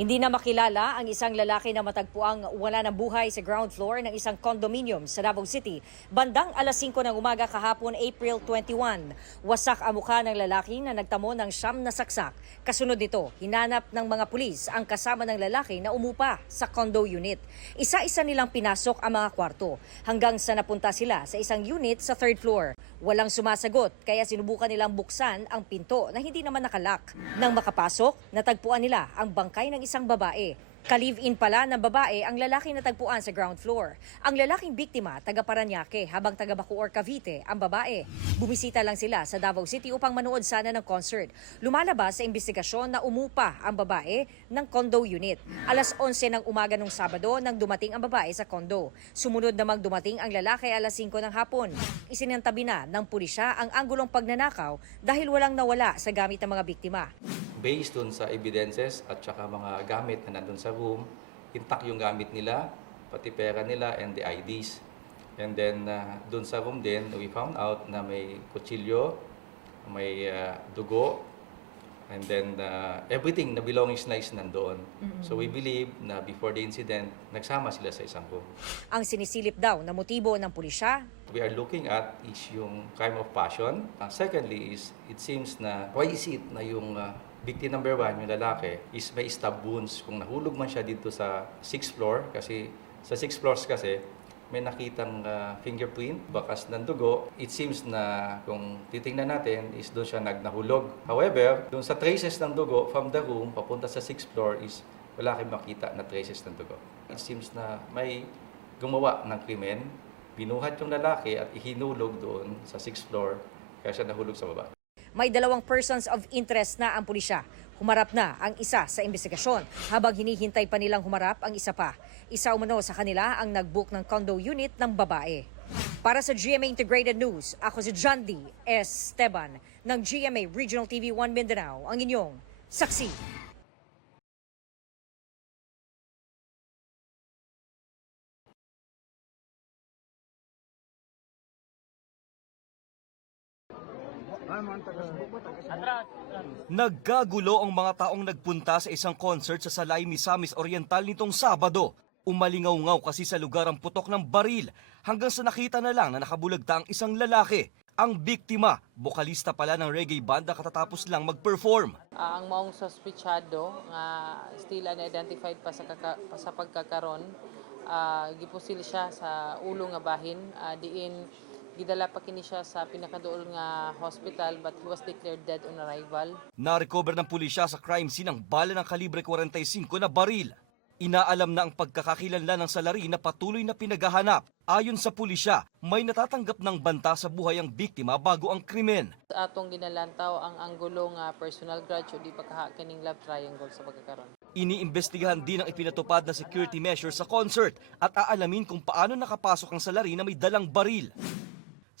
Hindi na makilala ang isang lalaki na matagpuang wala ng buhay sa ground floor ng isang condominium sa Davao City bandang alas 5 ng umaga kahapon April 21. Wasak ang mukha ng lalaki na nagtamo ng siyam na saksak. Kasunod nito, hinanap ng mga pulis ang kasama ng lalaki na umupa sa condo unit. Isa-isa nilang pinasok ang mga kwarto hanggang sa napunta sila sa isang unit sa third floor. Walang sumasagot kaya sinubukan nilang buksan ang pinto na hindi naman nakalak. Nang makapasok, natagpuan nila ang bangkay ng isang babae. Ka-live-in pala ng babae ang lalaki na tagpuan sa ground floor. Ang lalaking biktima, taga Parañaque, habang taga Bacoor, Cavite, ang babae. Bumisita lang sila sa Davao City upang manood sana ng concert. Lumalabas sa investigasyon na umupa ang babae ng condo unit. Alas 11 ng umaga nung Sabado nang dumating ang babae sa condo. Sumunod namang dumating ang lalaki alas 5 ng hapon. Isinantabi na ng pulisya ang anggulong pagnanakaw dahil walang nawala sa gamit ng mga biktima. Based dun sa evidences at saka mga gamit na nandun sa room, intact yung gamit nila, pati pera nila and the IDs. And then dun sa room din, we found out na may kutsilyo, may dugo, and then everything na belongings na is nandoon. So we believe na before the incident, nagsama sila sa isang room. Ang sinisilip daw na motibo ng pulisya, We are looking at is yung crime of passion. Secondly is, it seems na why is it na yung victim number 1, yung lalaki, is may stab wounds. Kung nahulog man siya dito sa 6th floor, kasi sa 6th floors kasi, may nakitang fingerprint, bakas ng dugo. It seems na kung titingnan natin is doon siya nahulog. However, doon sa traces ng dugo from the room papunta sa 6th floor is wala kayong makita na traces ng dugo. It seems na may gumawa ng krimen, binuhat yung lalaki at ihinulog doon sa 6th floor kaya siya nahulog sa baba. may 2 persons of interest na ang pulisya. Humarap na ang isa sa investigasyon habang hinihintay pa nilang humarap ang isa pa. Isa umano sa kanila ang nag-book ng condo unit ng babae. Para sa GMA Integrated News, ako si John D. Esteban ng GMA Regional TV 1 Mindanao, ang inyong saksi. Nagkagulo ang mga taong nagpunta sa isang concert sa Salay, Misamis Oriental nitong Sabado. Umalingaw-ngaw kasi sa lugar ang putok ng baril hanggang sa nakita na lang na nakabulagta ang isang lalaki. Ang biktima, bokalista pala ng reggae band na katatapos lang mag-perform. Ang maong sospechado nga still unidentified pa sa pagkakaron, gipusil siya sa ulo nga bahin, diin gidala pa kini siya sa pinakaduol nga hospital but he was declared dead on arrival. Na-recover ng pulisya sa crime scene ang bala ng kalibre 45 na baril. Inaalam na ang pagkakakilanlan ng salari na patuloy na pinaghahanap. Ayon sa pulisya, may natatanggap ng banta sa buhay ang biktima bago ang krimen. Sa atong ginalantaw ang anggulo nga personal grudge o di pagkakakining love triangle sa pagkakaron. Iniimbestigahan din ang ipinatupad na security measures sa concert at aalamin kung paano nakapasok ang salari na may dalang baril.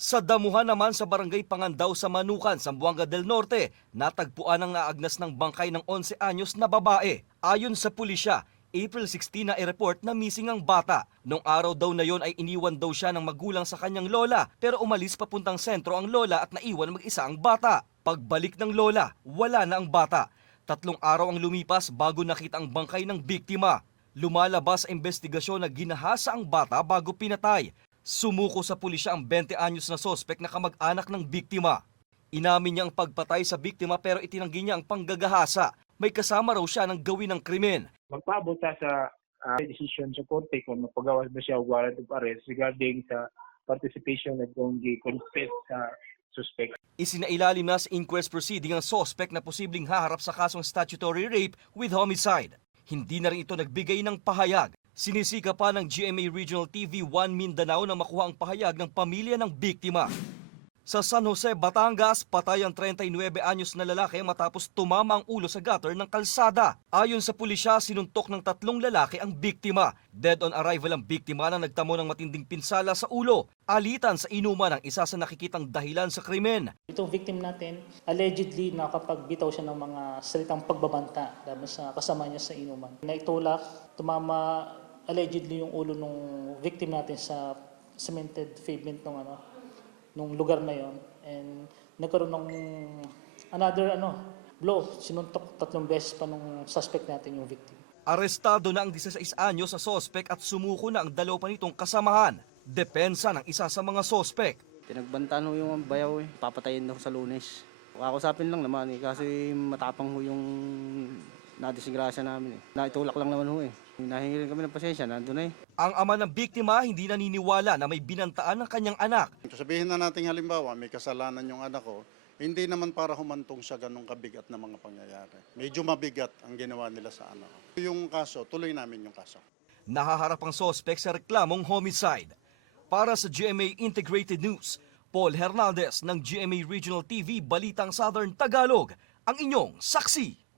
Sa damuhan naman sa barangay Pangandaw sa Manukan, Zamboanga del Norte, natagpuan ang naagnas ng bangkay ng 11 anyos na babae. Ayon sa pulisya, April 16 na i-report na missing ang bata. Noong araw daw na yon ay iniwan daw siya ng magulang sa kanyang lola, pero umalis papuntang sentro ang lola at naiwan mag-isa ang bata. Pagbalik ng lola, wala na ang bata. 3 araw ang lumipas bago nakita ang bangkay ng biktima. Lumalabas sa investigasyon na ginahasa ang bata bago pinatay. Sumuko sa pulisya ang 20 anyos na sospek na kamag-anak ng biktima. Inamin niya ang pagpatay sa biktima pero itinanggi niya ang panggagahasa. May kasama raw siya ng gawin ng krimen. Magpaabot sa decision sa korte kung magpagawas ba siya warrant of arrest regarding sa participation at kung confess sa suspect. Isinailalim na sa inquest proceeding ang sospek na posibleng haharap sa kasong statutory rape with homicide. Hindi na rin ito nagbigay ng pahayag. Sinisika pa ng GMA Regional TV 1 Mindanao na makuha ang pahayag ng pamilya ng biktima. Sa San Jose, Batangas, patay ang 39 anyos na lalaki matapos tumama ang ulo sa gutter ng kalsada. Ayon sa pulisya, sinuntok ng 3 lalaki ang biktima. Dead on arrival ang biktima na nagtamo ng matinding pinsala sa ulo. Alitan sa inuman ang isa sa nakikitang dahilan sa krimen. Itong victim natin, allegedly nakapagbitaw siya ng mga salitang pagbabanta dahil sa kasama niya sa inuman. Naitulak, tumama allegedly yung ulo ng victim natin sa cemented pavement nung lugar na yon, and nagkaroon ng another blow, sinuntok 3 beses pa nung suspect natin yung victim. Arestado na ang 16 anyo sa sospek at sumuko na ang dalawa pa nitong kasamahan. Depensa ng isa sa mga sospek. Pinagbantaan ho yung bayaw papatayin daw sa Lunes. Kakusapin lang naman kasi matapang ho yung nadisgrasya namin Naitulak lang naman ho Nahingi rin kami ng pasensya, nandun na Ang ama ng biktima hindi naniniwala na may binantaan ng kanyang anak. Sabihin na natin halimbawa, may kasalanan yung anak ko, hindi naman para humantong sa ganong kabigat na mga pangyayari. Medyo mabigat ang ginawa nila sa anak ko. Yung kaso, tuloy namin yung kaso. Nahaharap ang sospek sa reklamong homicide. Para sa GMA Integrated News, Paul Hernandez ng GMA Regional TV Balitang Southern Tagalog, ang inyong saksi.